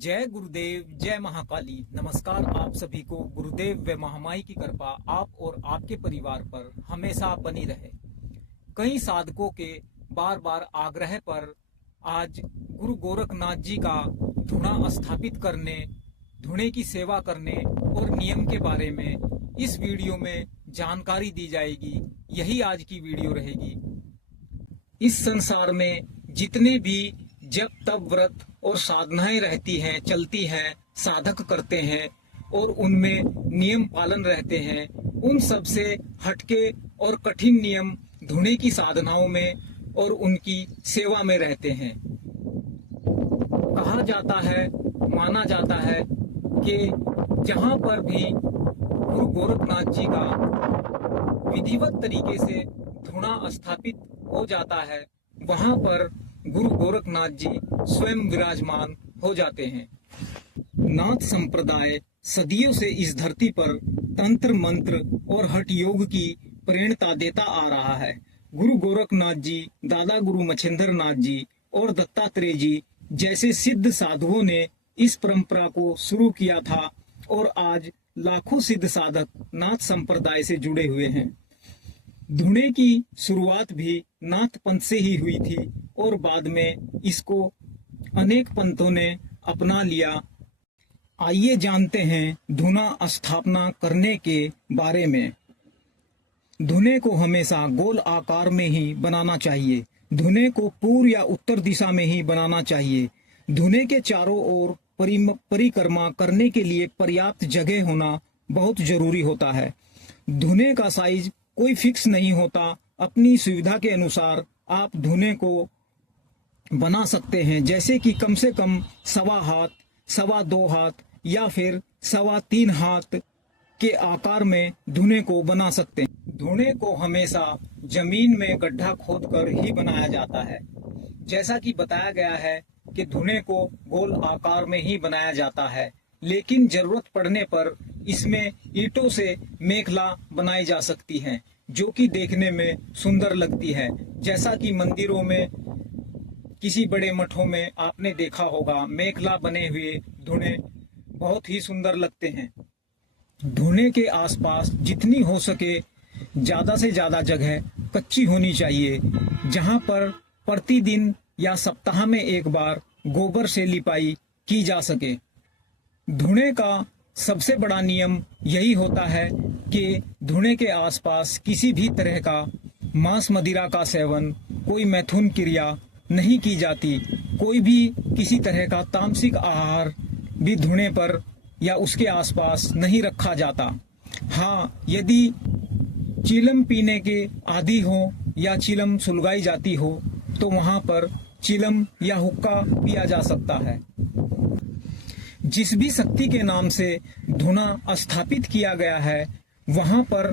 जय गुरुदेव, जय महाकाली। नमस्कार आप सभी को। गुरुदेव व महामाई की कृपा आप और आपके परिवार पर हमेशा बनी रहे। कई साधकों के बार बार आग्रह पर आज गुरु गोरखनाथ जी का धुना स्थापित करने, धुने की सेवा करने और नियम के बारे में इस वीडियो में जानकारी दी जाएगी। यही आज की वीडियो रहेगी। इस संसार में जितने भी जप तप व्रत और साधनाएं रहती हैं, चलती हैं, साधक करते हैं और उनमें नियम पालन रहते हैं, उन सब से हटके और कठिन नियम धुने की साधनाओं में और उनकी सेवा में रहते हैं। कहा जाता है, माना जाता है कि जहां पर भी गुरु गोरखनाथ जी का विधिवत तरीके से धुना स्थापित हो जाता है, वहां पर गुरु गोरखनाथ जी स्वयं विराजमान हो जाते हैं। नाथ संप्रदाय सदियों से इस धरती पर तंत्र मंत्र और हठ योग की प्रेरणा देता आ रहा है। गुरु गोरखनाथ जी, दादा गुरु मच्छिंद्र नाथ जी और दत्तात्रेय जी जैसे सिद्ध साधुओं ने इस परंपरा को शुरू किया था और आज लाखों सिद्ध साधक नाथ संप्रदाय से जुड़े हुए हैं। धुने की शुरुआत भी नाथ पंथ से ही हुई थी और बाद में इसको अनेक पंथों ने अपना लिया। आइए जानते हैं धुना स्थापना करने के बारे में। धुने को हमेशा गोल आकार में ही बनाना चाहिए। धुने को पूर्व या उत्तर दिशा में ही बनाना चाहिए। धुने के चारों ओर परिक्रमा करने के लिए पर्याप्त जगह होना बहुत जरूरी होता है। धुने का साइज कोई फिक्स नहीं होता। अपनी सुविधा के अनुसार आप धुने को बना सकते हैं, जैसे कि कम से कम 1.25 हाथ, 2.25 हाथ या फिर 3.25 हाथ के आकार में धुने को बना सकते हैं। धुने को हमेशा जमीन में गड्ढा खोदकर ही बनाया जाता है। जैसा कि बताया गया है कि धुने को गोल आकार में ही बनाया जाता है, लेकिन जरूरत पड़ने पर इसमें ईंटों से मेखला बनाई जा सकती हैं, जो कि देखने में सुंदर लगती है। जैसा कि मंदिरों में, किसी बड़े मठों में आपने देखा होगा, मेखला बने हुए धुने बहुत ही सुंदर लगते हैं। धुने के आसपास जितनी हो सके ज्यादा से ज्यादा जगह कच्ची होनी चाहिए, जहां पर प्रतिदिन या सप्ताह में एक बार गोबर से लिपाई की जा सके। धुने का सबसे बड़ा नियम यही होता है कि धुने के आसपास किसी भी तरह का मांस मदिरा का सेवन, कोई मैथुन क्रिया नहीं की जाती। कोई भी किसी तरह का तामसिक आहार भी धुने पर या उसके आसपास नहीं रखा जाता। हाँ, यदि चिलम पीने के आदी हो या चिलम सुलगाई जाती हो तो वहां पर चिलम या हुक्का पिया जा सकता है। जिस भी शक्ति के नाम से धुना स्थापित किया गया है, वहां पर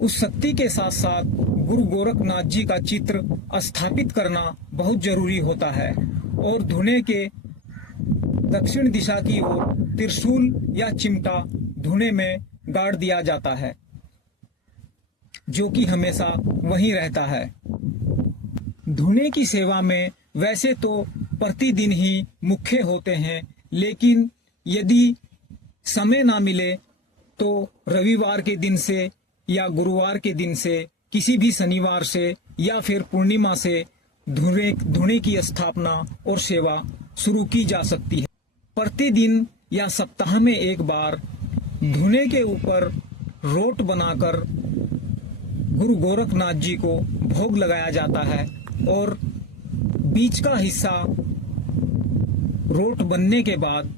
उस शक्ति के साथ साथ गुरु गोरखनाथ जी का चित्र स्थापित करना बहुत जरूरी होता है। और धुने के दक्षिण दिशा की ओर त्रिशूल या चिमटा धुने में गाड़ दिया जाता है, जो कि हमेशा वहीं रहता है। धुने की सेवा में वैसे तो प्रतिदिन ही मुख्य होते हैं, लेकिन यदि समय ना मिले तो रविवार के दिन से या गुरुवार के दिन से, किसी भी शनिवार से या फिर पूर्णिमा से धुने की स्थापना और सेवा शुरू की जा सकती है। प्रतिदिन या सप्ताह में एक बार धुने के ऊपर रोट बनाकर गुरु गोरखनाथ जी को भोग लगाया जाता है और बीच का हिस्सा रोट बनने के बाद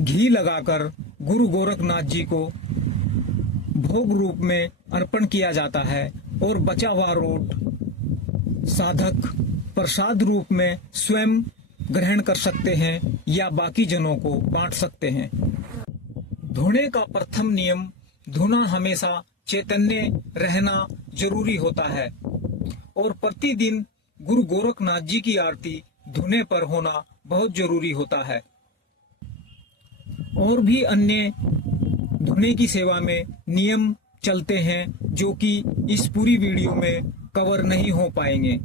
घी लगाकर गुरु गोरखनाथ जी को भोग रूप में अर्पण किया जाता है और बचा हुआ रोट साधक प्रसाद रूप में स्वयं ग्रहण कर सकते हैं या बाकी जनों को बांट सकते हैं। धुने का प्रथम नियम, धुना हमेशा चैतन्य रहना जरूरी होता है और प्रतिदिन गुरु गोरखनाथ जी की आरती धुने पर होना बहुत जरूरी होता है। और भी अन्य धुने की सेवा में नियम चलते हैं, जो कि इस पूरी वीडियो में कवर नहीं हो पाएंगे।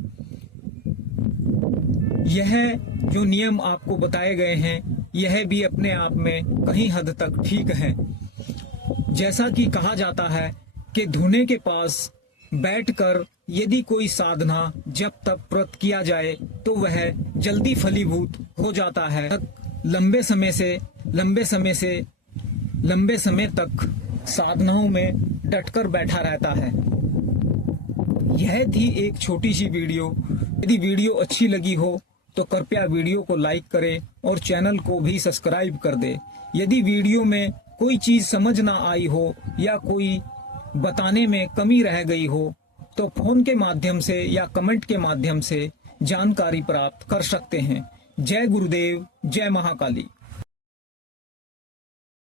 यह जो नियम आपको बताए गए हैं यह भी अपने आप में कहीं हद तक ठीक है। जैसा कि कहा जाता है कि धुने के पास बैठकर यदि कोई साधना जब तक व्रत किया जाए तो वह जल्दी फलीभूत हो जाता है। लंबे समय तक साधनाओं में डटकर बैठा रहता है। यह थी एक छोटी सी वीडियो। यदि वीडियो अच्छी लगी हो तो कृपया वीडियो को लाइक करें और चैनल को भी सब्सक्राइब कर दें। यदि वीडियो में कोई चीज समझ ना आई हो या कोई बताने में कमी रह गई हो तो फोन के माध्यम से या कमेंट के माध्यम से जानकारी प्राप्त कर सकते हैं। जय गुरुदेव, जय महाकाली।